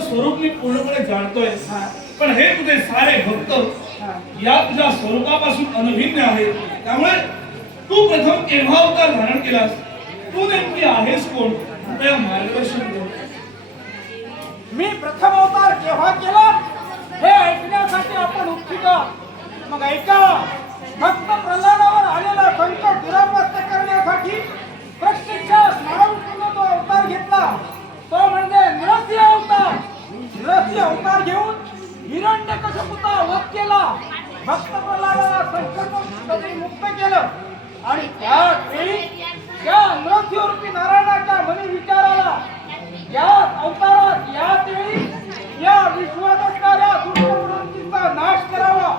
स्वरूप मी पूर्णपणे जाणतोय. पण हे तुझे सारे भक्त या तुझ्या स्वरूपापासून अनभिन्न आहे त्यामुळे तू प्रथम केव्हा अवतार धारण केलास? तू नेमकी आहेस कोण? कृपया मार्गदर्शन कर. मी प्रथम अवतार केव्हा केला? हे ऐकण्यासाठी आपण उत्सुक. मग ऐका भक्त प्रल्हादावर आलेला संकट दुरापस्त करण्यासाठी प्रत्यक्षात महाविष्णूने तो अवतार घेतला तो म्हणजे नरसिंह अवतार नरसिंह अवतार घेऊन हिरण्यकशपुचा वध केला भक्त प्रल्हादाला संकट मुक्त केलं आणि त्यावेळी त्या नरसिंह रूपी नारायणाच्या मनी विचाराला या अवतारात याच वेळी या विश्वात असणाऱ्या दुष्टप्रवृत्तीचा नाश करावा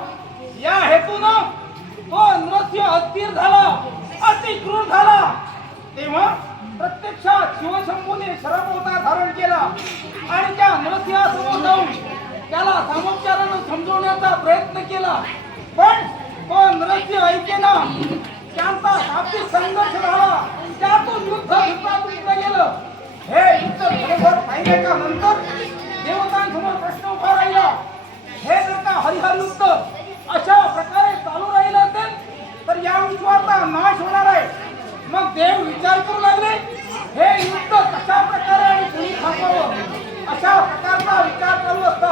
या हेतूनं तो नृत्य अस्थिर झाला अति क्रूर झाला तेव्हा प्रत्यक्षात शिवशंभूने शरमवता धारण केला आणि त्या नृत्यासमोर जाऊन त्याला सामोपचारानं समजवण्याचा प्रयत्न केला. पण तो नृत्य ऐकेना त्यांचा शाब्दिक संघर्ष झाला. त्यातून युद्ध युद्धात उतरलं गेलं. हे युद्ध खरोखर का नंतर देवतांसमोर प्रश्न उभा राहिला. हे जर का हरिहर युद्ध अशा प्रकारे चालू राहिलं असेल तर या विश्वाचा नाश होणार मग देव विचार करू लागले हे युद्ध कशा प्रकारे आणि कुणी थांबवावं? अशा प्रकारचा विचार करू असता.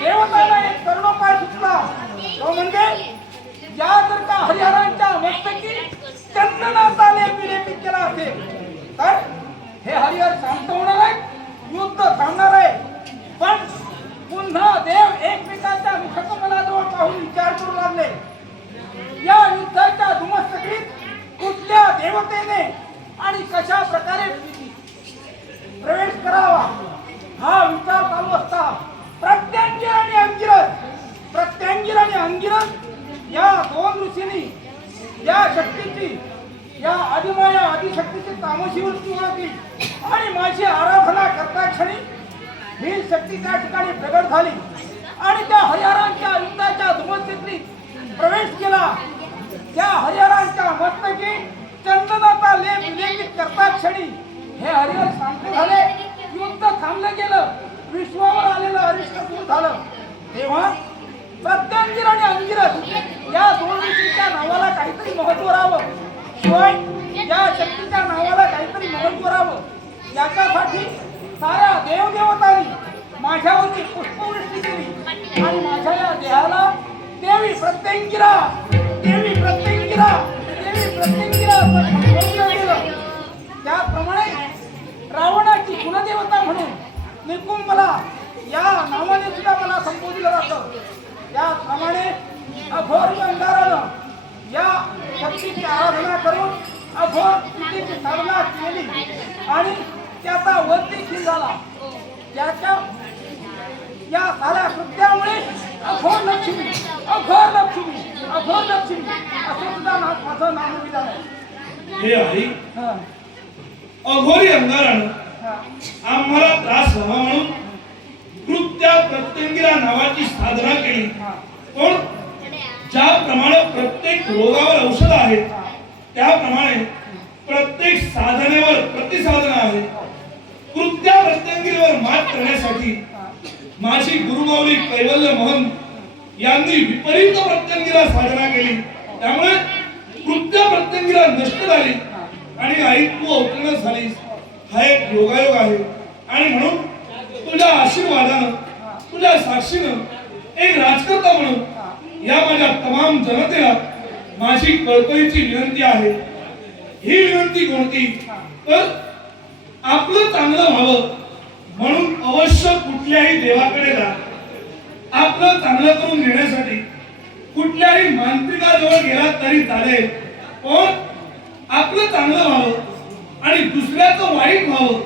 देवताला एक तरुणोपाय सुचला तो म्हणजे या जर का हरिहरांच्या मस्तकी चंदनाचा लेप विलेपित केला असेल तर हे हरिहर शांत होणार आहे युद्ध थांबणार आहे पण पुन्हा देव एकमेकांच्या मुखकमलाजवळ पाहून विचार करू लागले या युद्धाच्या धुमस्तकीत कुठल्या देवतेने आणि कशा प्रकारे प्रवेश करावा हा विचार चालू असता प्रत्यांगिर आणि अंगिरस प्रत्यांगिर आणि अंगिरस या दोन ऋषींनी या शक्तीची या आदिमाया आदिशक्तीची तामशी वृत्ती ओळखली आणि माझी आराधना करता क्षणी ही शक्ती त्या ठिकाणी प्रगट झाली. आणि त्या हरिहरांच्या युद्धाच्या धुमस्थितीत प्रवेश केला. त्या हरिहरांच्या मस्तकी चंदनाचा लेप शक्तीच्या नावाला काहीतरी महत्त्व राहावं. शिवाय या शक्तीच्या नावाला काहीतरी महत्त्व राहावं. याच्यासाठी साऱ्या देवदेवतांनी माझ्यावरती पुष्पवृष्टी केली. आणि माझ्या या देहाला देवी प्रत्यंगिरा देवी प्रत्यंगिरा देवी प्रत्यंगिरा त्याप्रमाणे रावणाची कुलदेवता म्हणून निकुंभला या नावाने सुद्धा मला संबोधलं जातं. त्याप्रमाणे अघोर अंधारानं या शक्तीची आराधना करून अघोर साधना केली. आणि त्याचा वध देखील झाला. त्याच्या या साऱ्या कृत्यामुळे अघोर लक्ष्मी अघोर लक्ष्मी अघोर लक्ष्मी असं सुद्धा ना- माझं नामविधान आहे. हे आई हा, अघोरी अंगारानं हा. आम्हाला त्रास व्हावा म्हणून कृत्या प्रत्यंगिरा नावाची साधना केली. पण ज्याप्रमाणे प्रत्येक रोगावर औषध आहेत. त्याप्रमाणे प्रत्येक साधनेवर प्रतिसाधना आहे. कृत्या प्रत्यंगिरीवर मात करण्यासाठी माझी गुरुमाऊली कैवल्य मोहन यांनी विपरीत प्रत्यंगीला साधना केली. त्यामुळे कृत्या प्रत्यंगीला नष्ट झाली आणि आई तू अवतीर्ण झालीस हा एक योगायोग आहे. आणि म्हणून तुझ्या आशीर्वादानं तुझ्या साक्षीनं एक राजकर्ता म्हणून या माझ्या तमाम जनतेला माझी कळकळीची विनंती आहे. ही विनंती कोणती? तर आपलं चांगलं व्हावं म्हणून अवश्य कुठल्याही देवाकडे जा. आपलं चांगलं करून घेण्यासाठी कुठल्याही मांत्रिकाजवळ गेला तरी चालेल. पण आपलं चांगलं व्हावं आणि दुसऱ्याचं वाईट व्हावं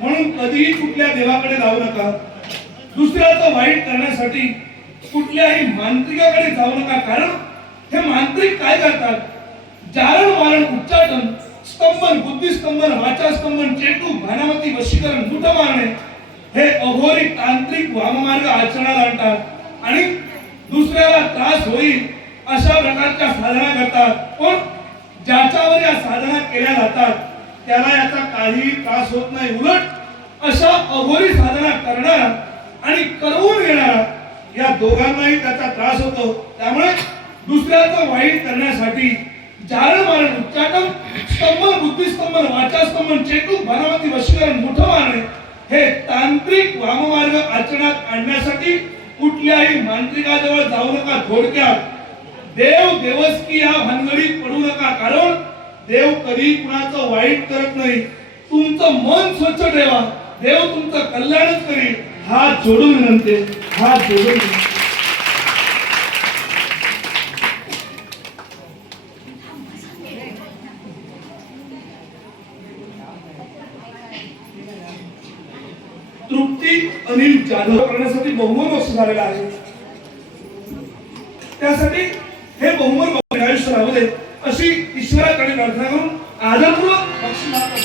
म्हणून कधीही कुठल्या देवाकडे जाऊ नका. दुसऱ्याचं वाईट करण्यासाठी कुठल्याही मांत्रिकाकडे जाऊ नका. कारण हे मांत्रिक काय करतात? जारण वारण उच्चाटन स्तंभन बुद्धिस्तंभन वाचास्तंभन चेंडू भानामती वशीकरण मुठ मारणे हे अघोरी तांत्रिक वाममार्ग आचरणात आणतात आणि दुसऱ्याला त्रास होईल अशा प्रकारच्या साधना करतात. पण ज्याच्यावर या साधना केल्या जातात त्याला याचा काहीही त्रास होत नाही. उलट अशा अघोरी साधना करणारा आणि करवून घेणारा या दोघांनाही त्याचा त्रास होतो. त्यामुळे दुसऱ्याचं वाईट करण्यासाठी जारण मारण उच्चाटन स्तंभन बुद्धिस्तंभन वाचास्तंभन चेतूक भानामती वशीकरण मोठं मारणे हे तांत्रिक वाममार्ग आचरणात आणण्यासाठी कुठल्याही मांत्रिकाजवळ जाऊ नका थोडक्यात. देव देवस्की या भानगडीत पडू नका कारण देव कधी कुणाचं वाईट करत नाही. तुमचं मन स्वच्छ ठेवा. देव तुमचं कल्याणच करेल. हात जोडून विनंती. हात जोडून विनंती. अनिल जाधव करण्यासाठी बहुमत बक्षीस झालेलं आहे त्यासाठी हे बहुमत आयुष्य राहू दे अशी ईश्वराकडे प्रार्थना करून आदरपूर्वक